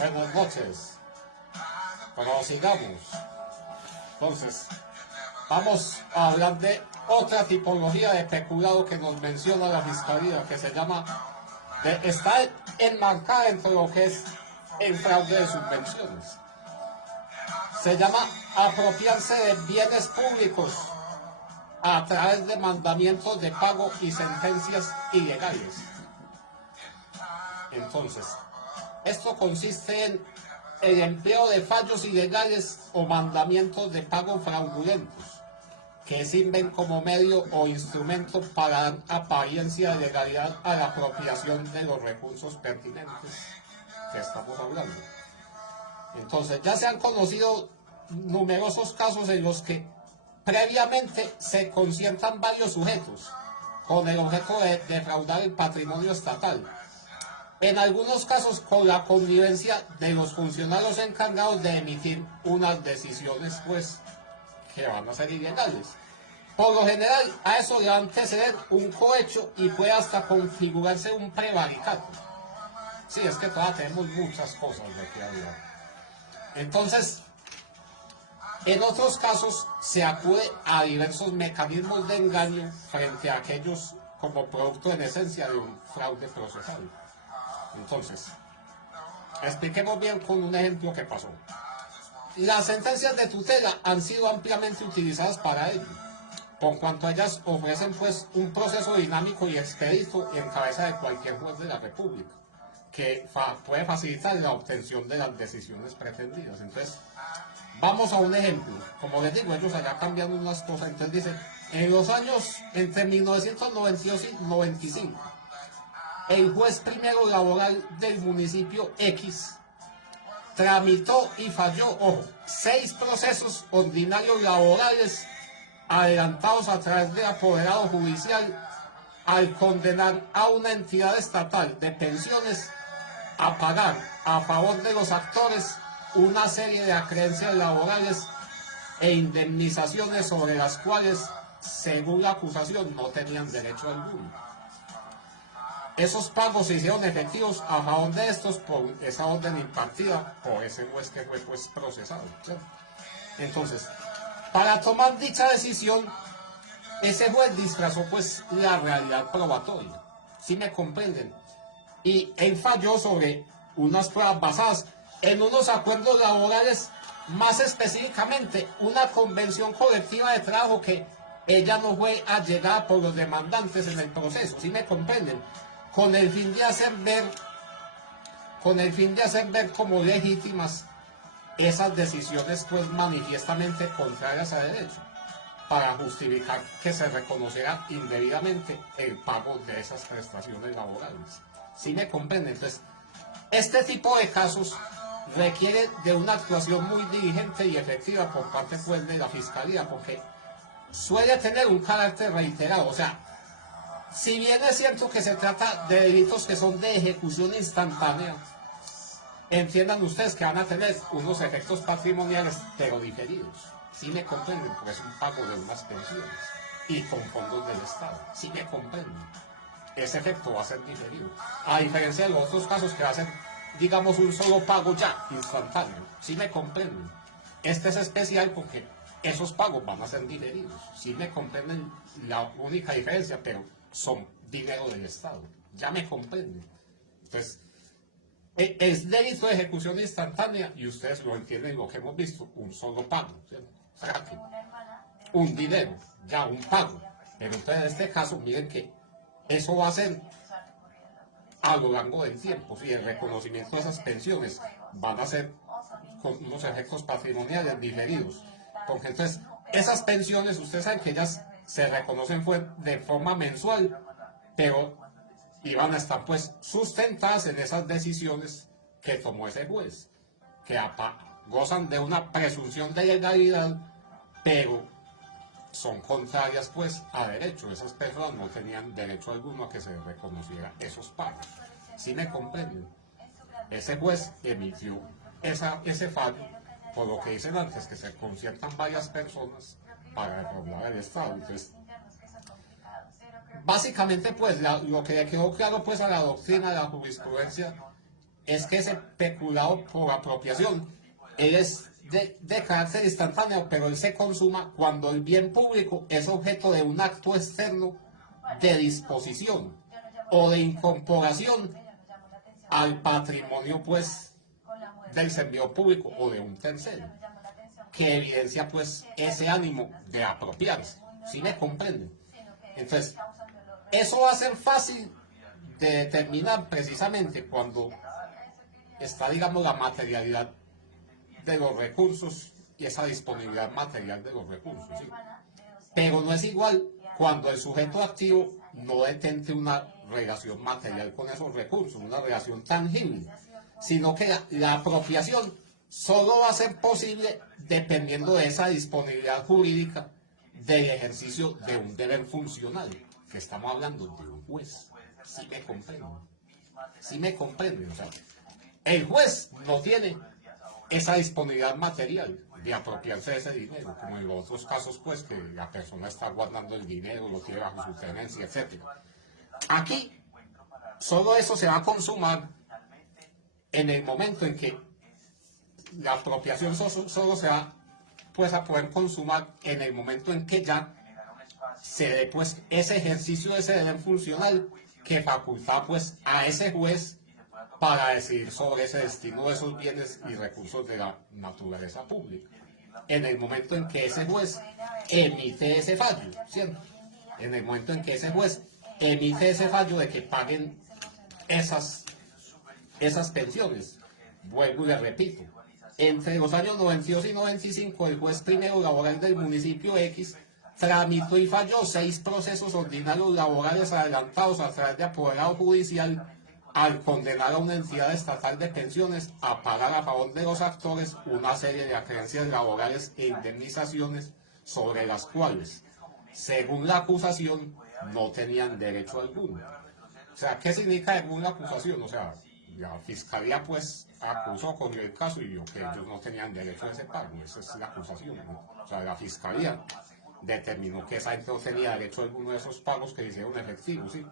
Buenas noches. Prosigamos. Entonces, vamos a hablar de otra tipología de peculado que nos menciona la Fiscalía, que se llama, está enmarcada entre lo que es el fraude de subvenciones. Se llama apropiarse de bienes públicos a través de mandamientos de pago y sentencias ilegales. Entonces, esto consiste en el empleo de fallos ilegales o mandamientos de pago fraudulentos que sirven como medio o instrumento para dar apariencia de legalidad a la apropiación de los recursos pertinentes que estamos hablando. Entonces, ya se han conocido numerosos casos en los que previamente se conciertan varios sujetos con el objeto de defraudar el patrimonio estatal. En algunos casos con la connivencia de los funcionarios encargados de emitir unas decisiones pues que van a ser ilegales. Por lo general a eso le va a anteceder un cohecho y puede hasta configurarse un prevaricato. Sí, es que todavía tenemos muchas cosas de que hablar. Entonces, en otros casos se acude a diversos mecanismos de engaño frente a aquellos como producto en esencia de un fraude procesal. Entonces, expliquemos bien con un ejemplo que pasó. Las sentencias de tutela han sido ampliamente utilizadas para ello, por cuanto ellas ofrecen pues un proceso dinámico y expedito en cabeza de cualquier juez de la República, que puede facilitar la obtención de las decisiones pretendidas. Entonces, vamos a un ejemplo. Como les digo, ellos allá cambian unas cosas. Entonces dicen, en los años entre 1992 y 95, el juez primero laboral del municipio X tramitó y falló, ojo, 6 procesos ordinarios laborales adelantados a través de apoderado judicial al condenar a una entidad estatal de pensiones a pagar a favor de los actores una serie de acreencias laborales e indemnizaciones sobre las cuales, según la acusación, no tenían derecho alguno. Esos pagos se hicieron efectivos a favor de estos por esa orden impartida por ese juez que fue pues procesado, ¿sí? Entonces, para tomar dicha decisión, ese juez disfrazó pues la realidad probatoria, ¿sí me comprenden? Y él falló sobre unas pruebas basadas en unos acuerdos laborales, más específicamente una convención colectiva de trabajo que ella no fue allegada por los demandantes en el proceso, ¿sí me comprenden? Con el fin de hacer ver como legítimas esas decisiones pues manifiestamente contrarias a derecho, para justificar que se reconociera indebidamente el pago de esas prestaciones laborales. ¿Sí me comprenden? Entonces, este tipo de casos requiere de una actuación muy diligente y efectiva por parte pues de la Fiscalía, porque suele tener un carácter reiterado. O sea, si bien es cierto que se trata de delitos que son de ejecución instantánea, entiendan ustedes que van a tener unos efectos patrimoniales, pero diferidos. ¿Sí me comprenden? Porque es un pago de unas pensiones y con fondos del Estado. ¿Sí me comprenden? Ese efecto va a ser diferido. A diferencia de los otros casos que va a ser, digamos, un solo pago ya, instantáneo. ¿Sí me comprenden? Este es especial porque esos pagos van a ser diferidos. ¿Sí me comprenden? La única diferencia, pero son dinero del Estado. Ya me comprenden. Entonces, es delito de ejecución instantánea y ustedes lo entienden, lo que hemos visto, un solo pago, ¿cierto? O sea, que un dinero, ya un pago. Pero entonces en este caso, miren que eso va a ser a lo largo del tiempo, y el reconocimiento de esas pensiones van a ser con unos efectos patrimoniales diferidos. Porque entonces, esas pensiones, ustedes saben que ellas se reconocen de forma mensual, pero iban a estar pues sustentadas en esas decisiones que tomó ese juez, que gozan de una presunción de legalidad, pero son contrarias pues a derecho. Esas personas no tenían derecho alguno a que se reconociera esos pagos. ¿Sí me comprenden? Ese juez emitió ese fallo, por lo que dicen antes, que se conciertan varias personas para defraudar el Estado. Entonces, básicamente pues lo que le quedó claro pues a la doctrina de la jurisprudencia es que ese peculado por apropiación, él es de carácter instantáneo, pero él se consuma cuando el bien público es objeto de un acto externo de disposición o de incorporación al patrimonio, pues, del servidor público o de un tercero, que evidencia, pues, ese ánimo de apropiarse. ¿Sí me comprenden? Entonces, eso va a ser fácil de determinar precisamente cuando está, digamos, la materialidad de los recursos y esa disponibilidad material de los recursos, ¿sí? Pero no es igual cuando el sujeto activo no detente una relación material con esos recursos, una relación tangible, sino que la apropiación solo va a ser posible dependiendo de esa disponibilidad jurídica del ejercicio de un deber funcional, que estamos hablando de un juez. ¿Sí me comprenden? ¿Sí me comprenden? O sea, el juez no tiene esa disponibilidad material de apropiarse de ese dinero, como en los otros casos, pues, que la persona está guardando el dinero, lo tiene bajo su tenencia, etc. Aquí, solo eso se va a consumar en el momento en que la apropiación solo se va, pues, a poder consumar en el momento en que ya se dé, pues, ese ejercicio de ese deber funcional que faculta, pues, a ese juez para decidir sobre ese destino de esos bienes y recursos de la naturaleza pública. En el momento en que ese juez emite ese fallo, ¿cierto? En el momento en que ese juez emite ese fallo de que paguen esas pensiones. Vuelvo y le repito, entre los años 92 y 95, el juez primero laboral del municipio X tramitó y falló 6 procesos ordinarios laborales adelantados a través de apoderado judicial al condenar a una entidad estatal de pensiones a pagar a favor de los actores una serie de acreencias laborales e indemnizaciones sobre las cuales, según la acusación, no tenían derecho alguno. O sea, ¿qué significa según la acusación? O sea, la fiscalía, pues, acusó con el caso y vio que ellos no tenían derecho a ese pago. Esa es la acusación, ¿no? O sea, la fiscalía determinó que esa gente no tenía derecho a alguno de esos pagos que hicieron efectivos, ¿sí?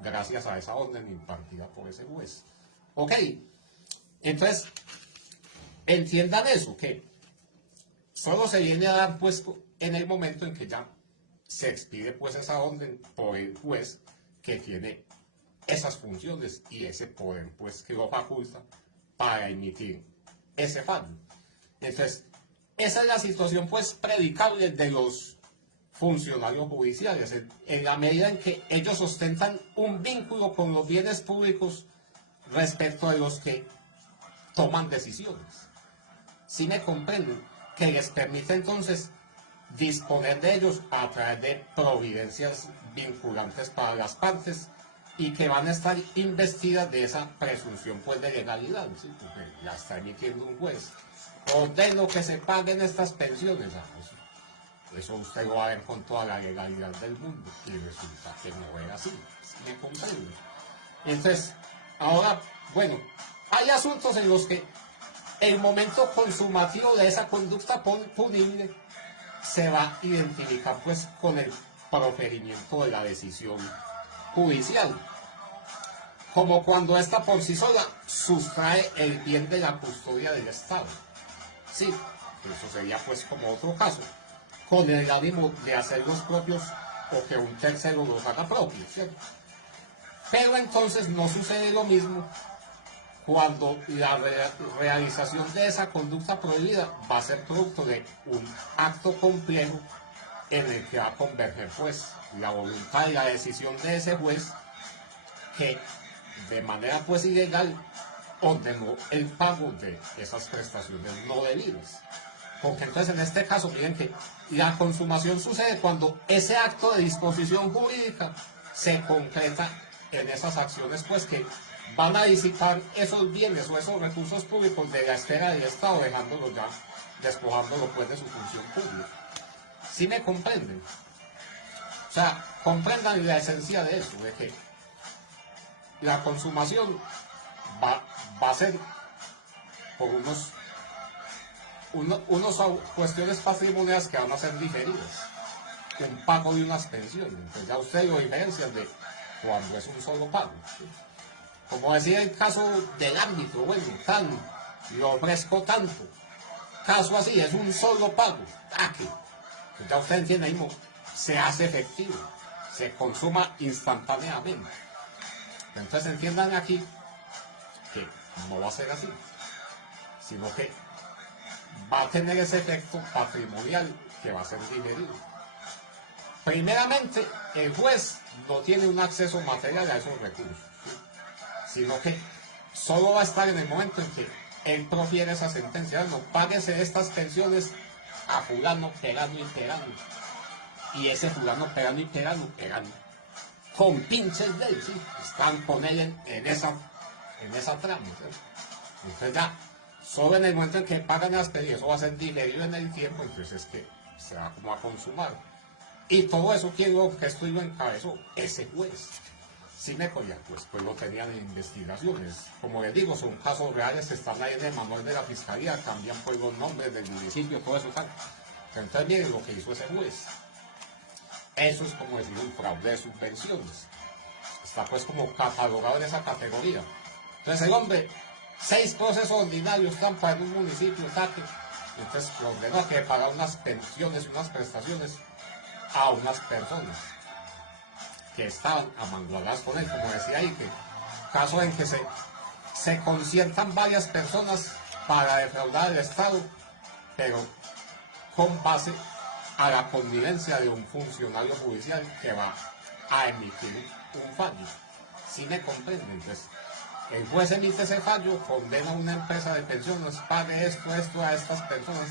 Gracias a esa orden impartida por ese juez. Ok, entonces, entiendan eso, que solo se viene a dar, pues, en el momento en que ya se expide, pues, esa orden por el juez que tiene esas funciones y ese poder, pues, que lo faculta para emitir ese fallo. Entonces, esa es la situación, pues, predicable de los funcionarios judiciales, en la medida en que ellos ostentan un vínculo con los bienes públicos respecto de los que toman decisiones. ¿Sí me comprenden? Que les permite entonces disponer de ellos a través de providencias vinculantes para las partes y que van a estar investidas de esa presunción, pues, de legalidad, ¿sí? Porque la está emitiendo un juez. Ordeno que se paguen estas pensiones. Eso usted lo va a ver con toda la legalidad del mundo y resulta que no era así. ¿Me comprende? Entonces, ahora, bueno, hay asuntos en los que el momento consumativo de esa conducta punible se va a identificar, pues, con el proferimiento de la decisión judicial, como cuando ésta por sí sola sustrae el bien de la custodia del Estado. Sí, eso sería, pues, como otro caso, con el ánimo de hacer los propios o que un tercero los haga propios, ¿cierto? Pero entonces no sucede lo mismo cuando la realización de esa conducta prohibida va a ser producto de un acto complejo en el que va a converger, pues, la voluntad y la decisión de ese juez que de manera, pues, ilegal ordenó el pago de esas prestaciones no debidas. Porque entonces en este caso, miren que la consumación sucede cuando ese acto de disposición jurídica se concreta en esas acciones, pues, que van a disipar esos bienes o esos recursos públicos de la esfera del Estado, dejándolos ya, despojándolo, pues, de su función pública. ¿Sí me comprenden? O sea, comprendan la esencia de eso, de que la consumación va a ser por unas cuestiones patrimoniales que van a ser diferidas, un pago de unas pensiones. Entonces ya usted lo diferencia de cuando es un solo pago, ¿sí? como decía el caso del ámbito, bueno, tan, lo ofrezco tanto, caso así, es un solo pago, que ya usted entiende, ahí se hace efectivo, se consuma instantáneamente. Entonces entiendan aquí que no va a ser así, sino que va a tener ese efecto patrimonial que va a ser diferido. Primeramente, el juez no tiene un acceso material a esos recursos, ¿sí? Sino que solo va a estar en el momento en que él profiere esa sentencia, no, páguese estas pensiones a fulano, perano y perano. Y ese fulano, perano y perano, con pinches de él, ¿sí? Están con él en esa trama, ¿sí? Entonces ya, solo en el momento en que pagan las pensiones, eso va a ser diferido en el tiempo, entonces es que se va como a consumar. Y todo eso, ¿quién lo orquestó y lo encabezó? Ese juez. Sí me podía, pues lo tenían en investigaciones. Como les digo, son casos reales que están ahí en el manual de la fiscalía, cambian pues los nombres del municipio, todo eso tal. Entonces miren lo que hizo ese juez. Eso es como decir un fraude de subvenciones. Está pues como catalogado en esa categoría. Entonces el hombre, 6 procesos ordinarios trampa en un municipio, saque. Entonces lo ordenó a que pagar unas pensiones y unas prestaciones a unas personas que estaban amangualadas con él, como decía ahí, que caso en que se conciertan varias personas para defraudar al Estado, pero con base a la connivencia de un funcionario judicial que va a emitir un fallo. ¿Sí me comprenden? Entonces, el juez emite ese fallo, condena a una empresa de pensiones, pague esto a estas personas,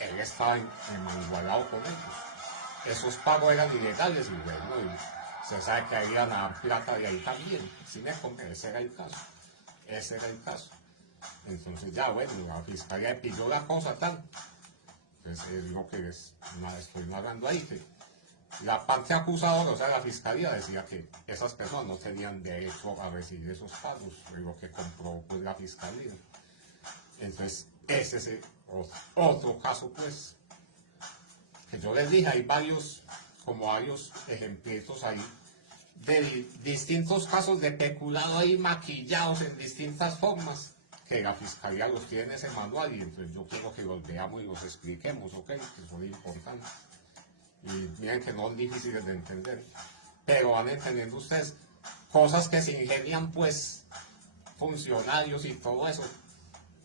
él estaba emangualado con ellos. Esos pagos eran ilegales y bueno, se sabe que ahí iban a dar plata de ahí también. ¿Sí me comprenden? Ese era el caso. Entonces ya bueno, la fiscalía pilló la cosa tal. Entonces es lo que estoy narrando ahí, que la parte acusadora, o sea, la fiscalía decía que esas personas no tenían derecho a recibir esos pagos, es lo que comprobó pues la fiscalía. Entonces, ese es otro caso pues, que yo les dije, hay varios ejemplitos ahí, de distintos casos de peculado ahí maquillados en distintas formas, que la fiscalía los tiene en ese manual y entonces yo quiero que los veamos y los expliquemos, ¿ok? Que son importantes. Y miren que no son difíciles de entender, pero van entendiendo ustedes cosas que se ingenian pues funcionarios y todo eso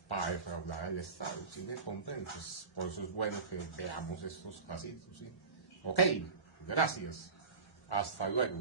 para defraudar al Estado, ¿sí me comprenden? Pues por eso es bueno que veamos estos casitos, ¿sí? Ok, gracias, hasta luego.